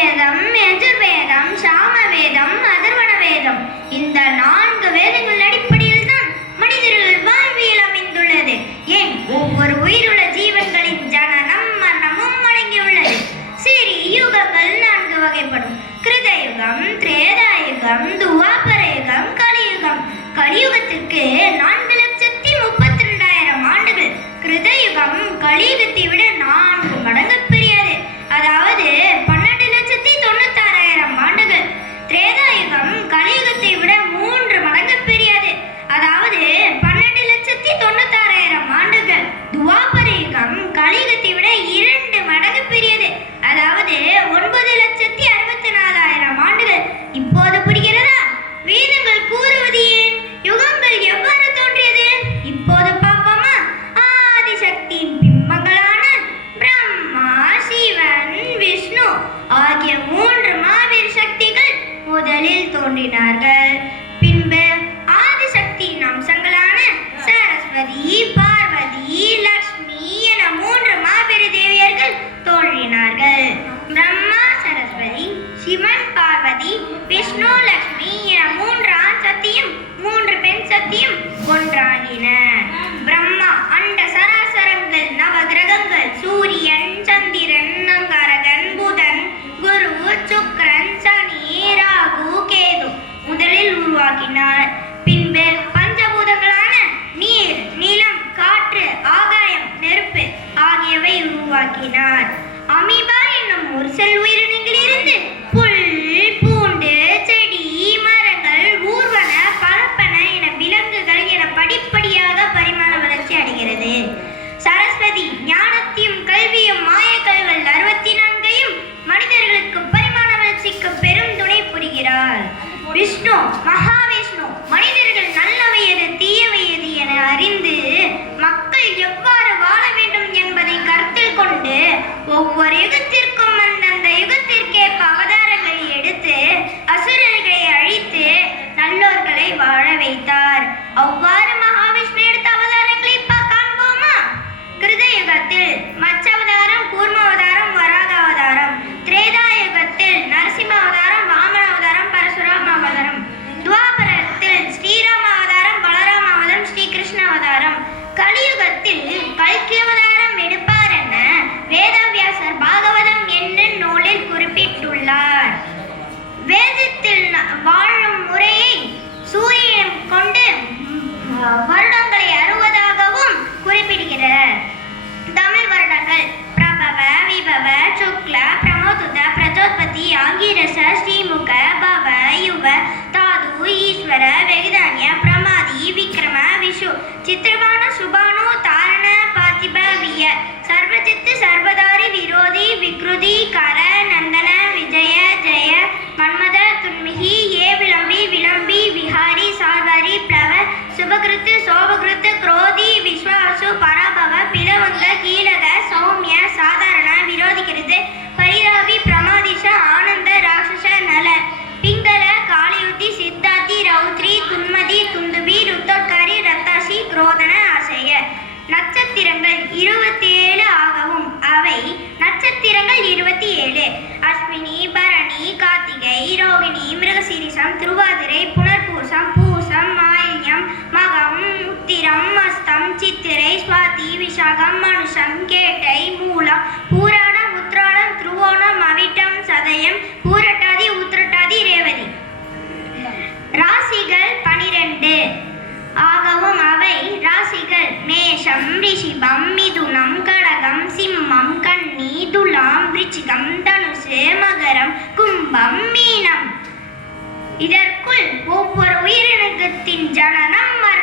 ரிக்வேதம் யஜுர்வேதம் சாமவேதம் அதர்வண வேதம் இந்த நான்கு வேதங்கள் அடிப்படையில் தான் மனிதர்கள் வாழ்வியல் அமைந்துள்ளது. ஏன்? ஒவ்வொரு உயிருள்ள ஜீவன்களின் ஜனனம் மரணமும் அடங்கியுள்ளது. சரி யுகங்கள் நான்கு வகைப்படும். கிருதயுகம் திரேதாயுகம் ஒன்றாகின பிரம்மா அண்ட சராசரங்கள் நவ கிரகங்கள் சூரியன் சந்திரன் அங்காரகன் புதன் குரு சுக்கரன் சனி ராகு கேது முதலில் உருவாக்கினார் யுகத்திற்கும் அந்தந்த யுகத்திற்கே அவதாரங்களை எடுத்து அசுரர்களை அழித்து நல்லோர்களை வாழ வைத்தார். அவ்வாறு மகாவிஷ்ணு எடுத்த அவதாரங்களை காண்போமா? கிருத யுகத்தில் மச்ச அவதாரம் கூர்ம அவதாரம் வராக அவதாரம் திரேதா யுகத்தில் நரசிம்ம அவதாரம் வாமன அவதாரம் பரசுராம அவதாரம் துவாபரத்தில் ஸ்ரீராம அவதாரம் பலராம அவதாரம் ஸ்ரீகிருஷ்ண அவதாரம் கலியுகத்தில் கல்கி அவதாரம் கொண்டு வருடங்களை அறுவதாகவும் குறிப்பிடுகிறார். தமிழ் வருடங்கள் பிரபவ விபவ சுக்ல பிரமோதுத பிரஜோத்பதி ஆங்கிரச ஸ்ரீமுக பவ யுவ தாது ஈஸ்வர வெகுதானிய பிரமாதி விக்ரம விஷு சித்திரவான சுபானு தாரண பார்த்திப விய சர்வஜித்து சர்வதாரி விரோதி விக்ருதி கர சோபகிருத்து குரோதி விஸ்வாசு பராபவ பிளவங்க கீழக சௌமிய சாதாரண விரோதிக்கிறது. பரிராவி பிரமாதிஷ ஆனந்த ராட்சச நல. பிங்கள காளியுத்தி சித்தாத்தி ரௌத்ரி துன்மதி துந்துபி ருத்தோட்காரி ரத்தாசி குரோதன ஆசைய. நட்சத்திரங்கள் இருபத்தி ஏழு ஆகவும் அவை நட்சத்திரங்கள் இருபத்தி ஏழு. அஸ்வினி பரணி கார்த்திகை ரோகிணி மிருகசீரிசம் திருவாதிரை விசாகம் சங்கேட்டை மூலம் பூராடம் உத்ராடம் திருவோணம் அவிட்டம் சதயம் பூரட்டாதி உத்திரட்டாதி ரேவதி. ராசிகள் பனிரெண்டு. ஆகவும் அவை ராசிகள் மேஷம் ரிஷிபம் மிதுனம் கடகம் சிம்மம் கன்னி துலாம் விருச்சிகம் தனுசு மகரம் கும்பம் மீனம். இதற்குள் ஒவ்வொரு உயிரினத்தின் ஜனனம் மரணமும்